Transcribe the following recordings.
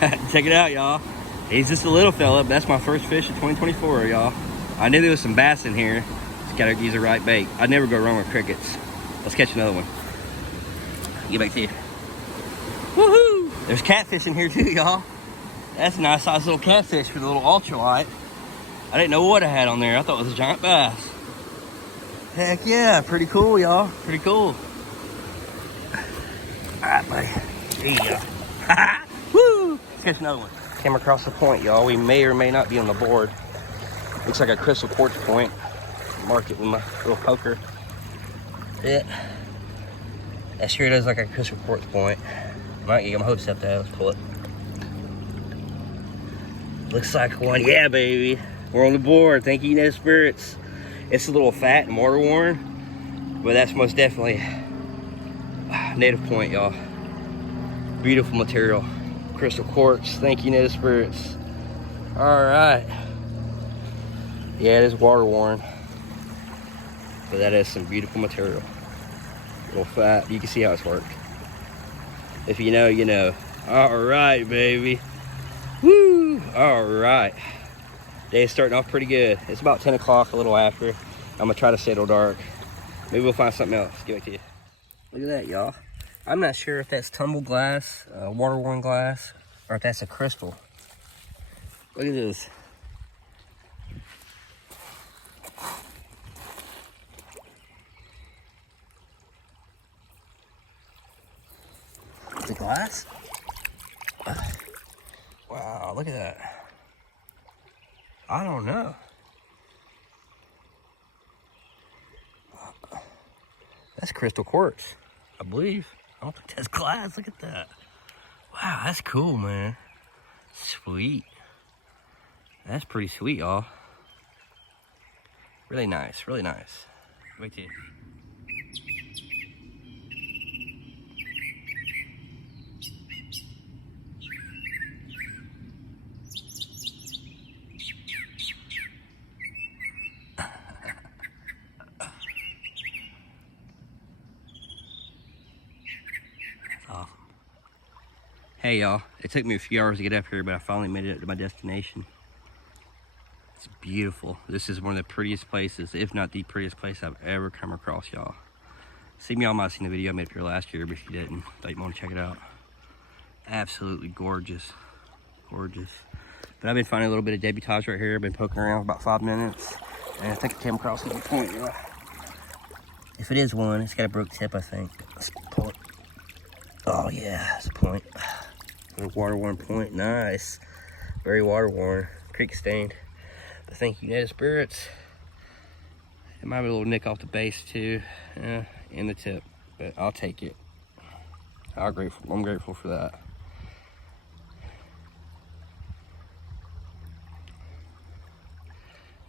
Check it out, y'all. He's just a little fella, but that's my first fish of 2024, y'all. I knew there was some bass in here. Just gotta use the right bait. I'd never go wrong with crickets. Let's catch another one. Get back to you. Woohoo! There's catfish in here too, y'all. That's a nice sized little catfish for the little ultralight. I didn't know what I had on there. I thought it was a giant bass. Heck yeah, pretty cool, y'all. Pretty cool. All right, buddy. There you go. Woo! Let's catch another one. Came across the point, y'all. We may or may not be on the board. Looks like a crystal quartz point. Mark it with my little poker. Yeah. That sure does like a crystal quartz point. Might get my hose up there. Let's pull it. Looks like one. Yeah, baby. We're on the board. Thank you, United Spirits. It's a little fat and water worn, but that's most definitely native point, y'all. Beautiful material. Crystal quartz. Thank you, Native Spirits. All right. Yeah, it is water worn, but that is some beautiful material. A little fat. You can see how it's worked. If you know, you know. All right, baby. Woo! All right. Day's starting off pretty good. It's about 10 o'clock, a little after. I'm gonna try to stay till dark. Maybe we'll find something else. Give it to you. Look at that, y'all. I'm not sure if that's tumble glass, water-worn glass, or if that's a crystal. Look at this. The glass? Wow, look at that. I don't know. That's crystal quartz, I believe. I don't think that's glass. Look at that. Wow, that's cool, man. Sweet. That's pretty sweet, y'all. Really nice, really nice. Wait till you. Awesome. Hey y'all, it took me a few hours to get up here, but I finally made it up to my destination. It's beautiful. This is one of the prettiest places, if not the prettiest place I've ever come across, y'all. Some of y'all might have seen the video I made up here last year, but if you didn't, thought you want to check it out. Absolutely gorgeous, gorgeous. But I've been finding a little bit of debutage right here. I've been poking around for about 5 minutes, and I think I came across a little point, y'all. If it is one, it's got a broke tip, I think. Let's pull it. Oh yeah, it's a point. A water-worn point, nice. Very water-worn, creek stained. But thank you, Native Spirits. It might be a little nick off the base too, in the tip, but I'll take it. I'm grateful for that.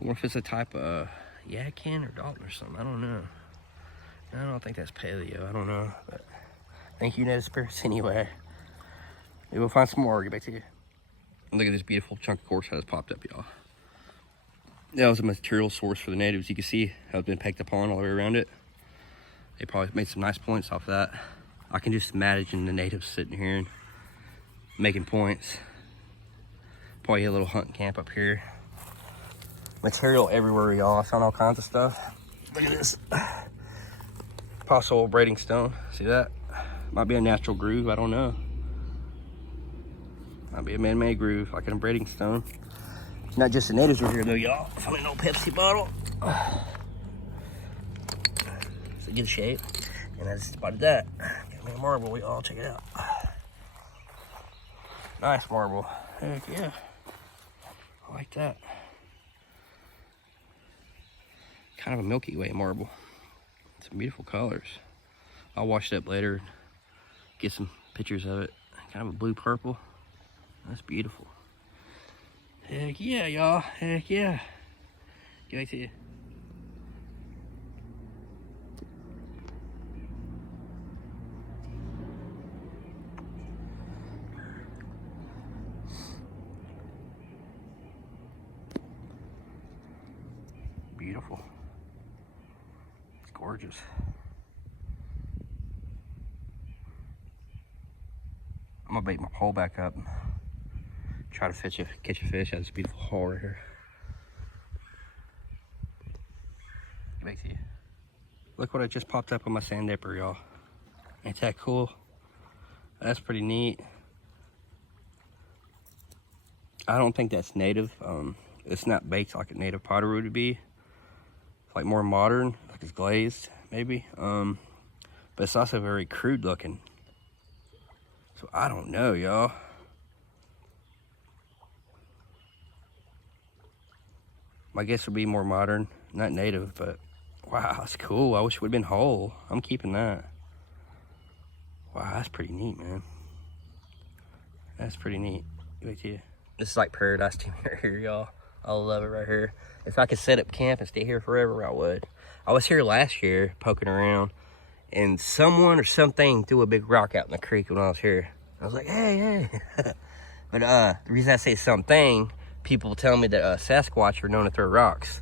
I wonder if it's a type of Yadkin or Dalton or something, I don't know. I don't think that's paleo, I don't know, but thank you, Native Spirits, anyway. Maybe we'll find some more, get back to you. And look at this beautiful chunk of quartz that has popped up, y'all. That was a material source for the natives. You can see how it's been pegged upon all the way around it. They probably made some nice points off that. I can just imagine the natives sitting here and making points. Probably a little hunting camp up here. Material everywhere, y'all. I found all kinds of stuff. Look at this. Possible braiding stone. See that? Might be a natural groove, I don't know. Might be a man-made groove, like in a braiding stone. Not just the natives over here though, y'all. Found an old Pepsi bottle. It's a good shape. And I just spotted that. Got me a marble, y'all. Check it out. Nice marble. Heck yeah. I like that. Kind of a Milky Way marble. Some beautiful colors. I'll wash it up later. Get some pictures of it. Kind of a blue purple. That's beautiful. Heck yeah, y'all. Heck yeah. Get back to you. Beautiful. It's gorgeous. I'm gonna bait my pole back up. try to catch a fish out of this beautiful hole right here. Get back to you. Look what I just popped up on my sand dipper, y'all. Ain't that cool? That's pretty neat. I don't think that's native. It's not baked like a native pottery would be. It's like more modern, like it's glazed, maybe. But it's also very crude looking. So I don't know, y'all. My guess would be more modern, not native, but wow, that's cool. I wish it would have been whole. I'm keeping that. Wow, that's pretty neat, man. That's pretty neat. Wait till you. This is like paradise to me right here, y'all. I love it right here. If I could set up camp and stay here forever, I would. I was here last year poking around, and someone or something threw a big rock out in the creek when I was here. I was like, hey, hey. But the reason I say something, people tell me that Sasquatch are known to throw rocks.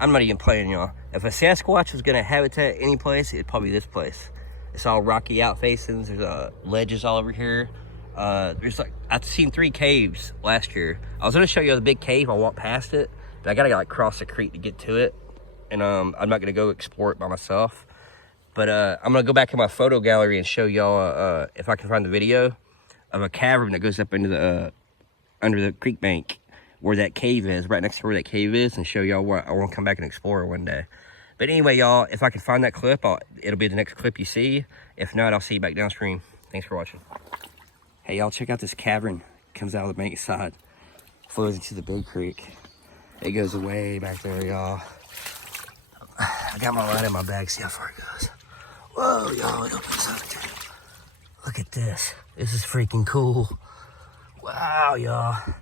I'm not even playing, y'all. If a Sasquatch was gonna habitat any place, it'd probably be this place. It's all rocky out facings. There's ledges all over here. There's like, I've seen 3 caves last year. I was gonna show you the big cave. I walked past it, but I gotta like cross the creek to get to it. And I'm not gonna go explore it by myself. But I'm gonna go back in my photo gallery and show y'all, if I can find the video, of a cavern that goes up into the, under the creek bank where that cave is, right next to where that cave is, and show y'all what I wanna come back and explore one day. But anyway, y'all, if I can find that clip, it'll be the next clip you see. If not, I'll see you back downstream. Thanks for watching. Hey, y'all, check out this cavern. Comes out of the bank side, flows into the big creek. It goes way back there, y'all. I got my light in my bag. See how far it goes. Whoa, y'all, look up this other thing. Look at this. This is freaking cool. Wow, y'all.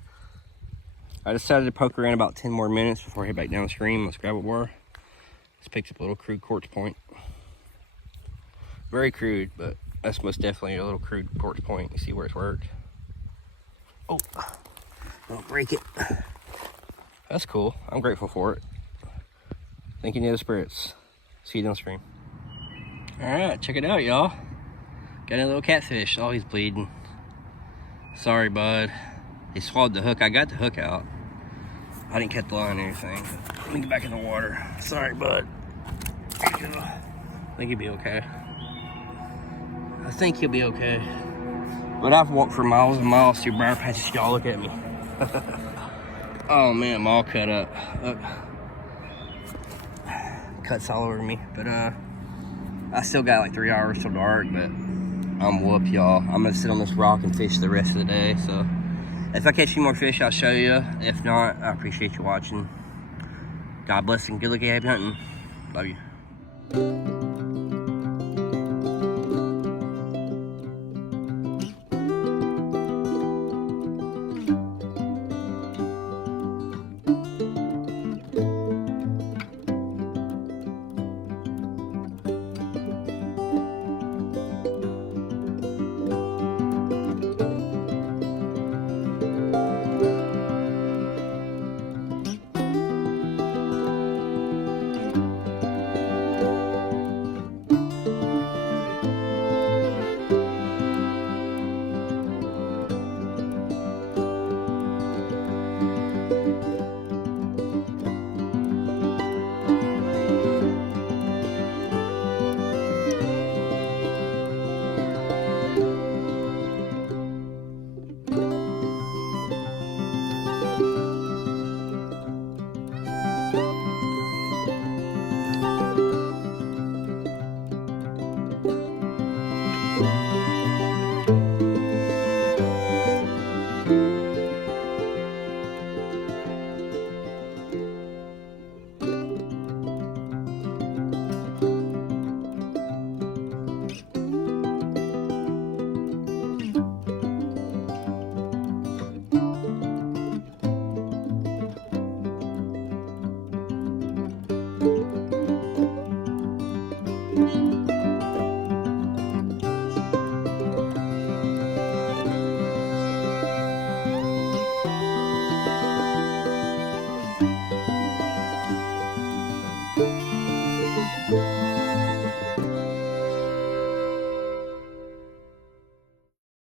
I decided to poke around about 10 more minutes before I head back downstream. Let's grab a bar. This picks up a little crude quartz point. Very crude, but that's most definitely a little crude quartz point. You see where it's worked. Oh, don't break it. That's cool. I'm grateful for it. Thank you to the spirits. See you downstream. All right, check it out, y'all. Got a little catfish. Oh, he's bleeding. Sorry, bud. He swallowed the hook. I got the hook out. I didn't cut the line or anything. Let me get back in the water. Sorry, bud. There you go. I think he'll be okay. I think he'll be okay. But I've walked for miles and miles through briar patches. Y'all look at me. Oh man, I'm all cut up. Look. Cuts all over me. But I still got like 3 hours till dark, but I'm whooped, y'all. I'm gonna sit on this rock and fish the rest of the day. So if I catch any more fish, I'll show you. If not, I appreciate you watching. God bless and good luck, happy hunting. Love you.